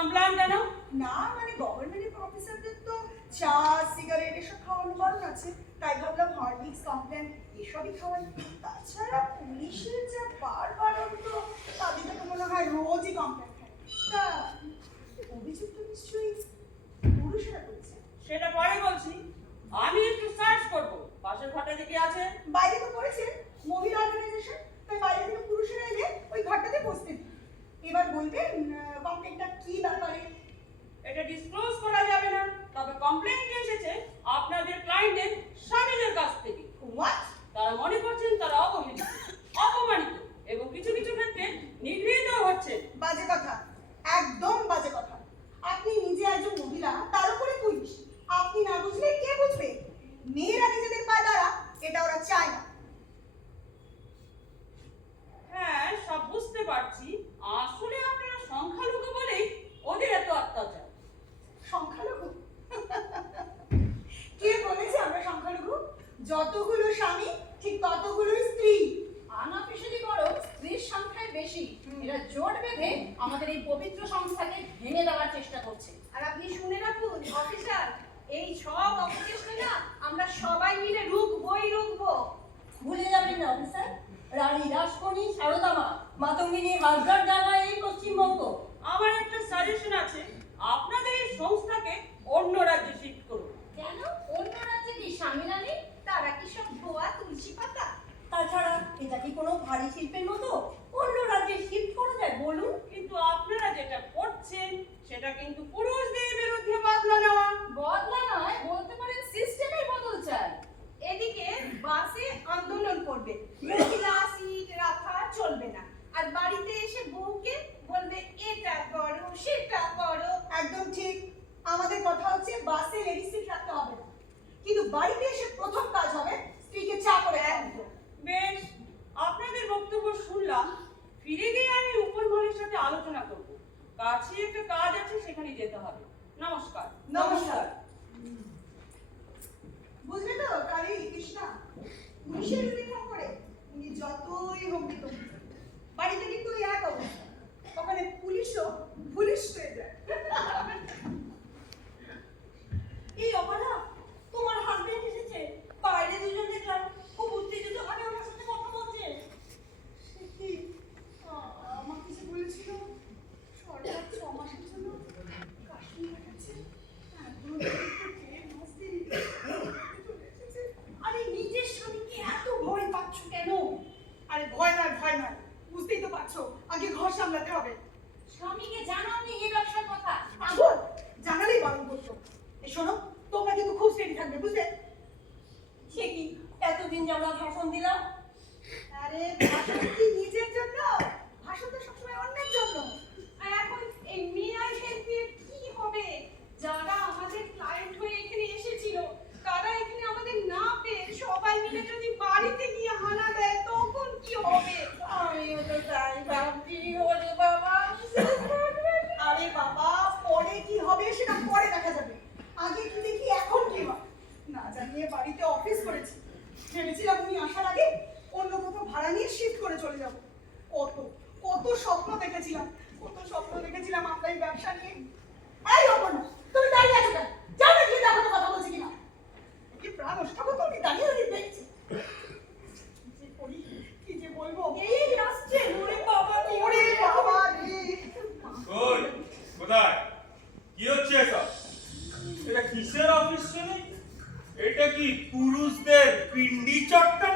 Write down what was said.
Complain কেন? না মানে গভর্নমেন্ট অফিসারদের তো চা সিগারেট এসব খাওয়ানো বারণ আছে, তাই ভাবলাম হরলিক্স কমপ্লেন এসবই খাওয়াই। তাছাড়া পুলিশের যা বারবার তো তাদের তো মনে হয় রোজই কমপ্লেন খায়। তা অভিযোগ তো নিশ্চয়ই পুরুষেরা করেছে। সেটা পরে বলছি, আমি একটু সার্চ করব পাশের ঘরটা কি আছে। বাইরে তো করেছে মহিলা অর্গানাইজেশন, তাই বাইরে থেকে পুরুষেরা এলে ওই ঘরটাতে বসতে দিই। এবার বলবেন কমপ্লেনটা কি ব্যাপারে? এটা ডিসক্লোজ করা যাবে না, তবে কমপ্লেইন এসেছে আপনাদের ক্লায়েন্টের স্বামীদের কাছ থেকে। হোয়াট? তারা মনে করছেন তারা অবহেলিত, অপমানিত এবং কিছু কিছু ক্ষেত্রে নিগৃহীত হচ্ছে। বাজে কথা, একদম বাজে কথা। আপনি নিজে একজন মহিলা, তার উপরে পুলিশ। আপনি না বুঝলে কে বুঝবে? মেয়েরা নিজেদের পায়ে দাঁড়া, এটা ওরা চায় না। হ্যাঁ, সব বুঝতে পারছি। আসলে আপনারা সংখ্যালঘু বলেই ওদের এত অত্যাচার। সংখ্যালঘু? কে বলেছে আমরা সংখ্যালঘু? যতগুলো স্বামী ঠিক ততগুলোই স্ত্রী। আনঅফিশিয়ালি বড় স্ত্রীর সংখ্যায় বেশি। এরা জোট বেঁধে আমাদের এই পবিত্র সংস্থাকে ভেঙে দেওয়ার চেষ্টা করছে। আর আপনি শুনে রাখুন অফিসার, এই সব অপচেষ্টা না আমরা সবাই মিলে রুখবো। ভুলে যাবেন না অফিসার, রানী রাসমণি, সারদামা, মাতঙ্গিনী, হাজরার জানা এই পশ্চিমবঙ্গ। আমার একটা সাজেশন আছে, আপনাদের এই সংস্থাকে অন্য রাজ্যে শিফট করুন। কেন? অন্য রাজ্যে কি স্বামীরা নেই? তারা কি সব ধোয়া তুলসী পাতা? তাছাড়া এটা কি কোনো ভারী শিল্পের মতো অন্য রাজ্যে শিফট করা যায় বলুন? কিন্তু আপনারা যেটা করছেন সেটা কিন্তু পুরুষদের বিরুদ্ধে বদলা নেওয়া। বদলা নয়, বলতে পারেন সিস্টেমের বদল চাই। এদিকে বাসে আন্দোলন করবে, মহিলা সিট রাখা চলবে না, আর বাড়িতে এসে বউকে বলবে এটা করো সেটা করো। একদম ঠিক। আমাদের কথা হচ্ছে বাসে লেডিস সিট রাখতে হবে না, কিন্তু বাড়িতে এসে প্রথম কাজ হবে স্ত্রীকে চা করে একদম। বেশ, আপনাদের বক্তব্য শুনলাম। ফিরে গিয়ে আমি উপর মহলের সাথে আলোচনা করব। কাছে একটা কাজ আছে, সেখানে যেতে হবে। নমস্কার। নমস্কার। বুঝলে তো কালী কৃষ্ণা, পুলিশের ইউনিফর্ম পরে উনি যতই হম্বিত বাড়িতে কিন্তু ওই এক অবস্থা। ওখানে পুলিশও পুলিশ হয়ে যায়। এই অপরাধ, তোমার হাজবেন্ড এসেছে। বাইরে দুজন দেখলাম খুব উত্তেজিত ভাবে আমার সাথে কথা বলছে। সে কি আমাকে যে বলেছিল সরকার 6 মাসের জন্য কাশ্মীর পাঠাচ্ছে, এখন থেকে মস্তি চলে এসেছে। আরে নিজের স্বামীকে এত ভয় পাচ্ছ কেন? আরে ভয় নয়, বুঝতেই তো পারছো, আগে ঘর সামলাতে হবে। স্বামীকে জানাওনি এই ব্যবসার কথা? পাগল, জানালেই বারণ করতো। এই শোনো, তোমরা কিন্তু খুব স্টেডি থাকবে, বুঝলে? সে কি এতদিন যে আমরা ভাষণ দিলাম? আরে ভাষণ কি নিজের জন্য? ভাষণ তো সবসময় অন্যের জন্য। আর এখন এই মেয়ার হেল্প দিয়ে কি হবে? যারা আমাদের ক্লায়েন্ট হয়ে এখানে এসেছিল, তারা এখানে আমাদের না পেয়ে সবাই মিলে যদি বাড়িতে গিয়ে হানা দেয়, তখন কি হবে? আমিও তো তাই ভাবছি। ওরে বাবা, আরে বাবা, পরে কি হবে সেটা পরে দেখা যাবে। আগে কি দেখি এখন কি হয়। না জানিয়ে বাড়িতে অফিস করেছি, ভেবেছিলাম উনি আসার আগে অন্য কোথাও ভাড়া নিয়ে শিফট করে চলে যাব। কত স্বপ্ন দেখেছিলাম, আমরা এই ব্যবসা নিয়ে। এই অপর্ণা, তুমি দাঁড়িয়ে আছো কেন? যাও না, গিয়ে দেখো তো কথা বলছি কিনা। কি প্রাণ ওষ্ঠাবো, তুমি দাঁড়িয়ে দেখছি। কি যে বলবো, এই আসছে। ওরে বাবা রে, ওরে বাবা রে। কই কোথায় কি হচ্ছে এসব? এটা কিসের অফিস শুনি? এটা কি পুরুষদের পিন্ডি চট্টা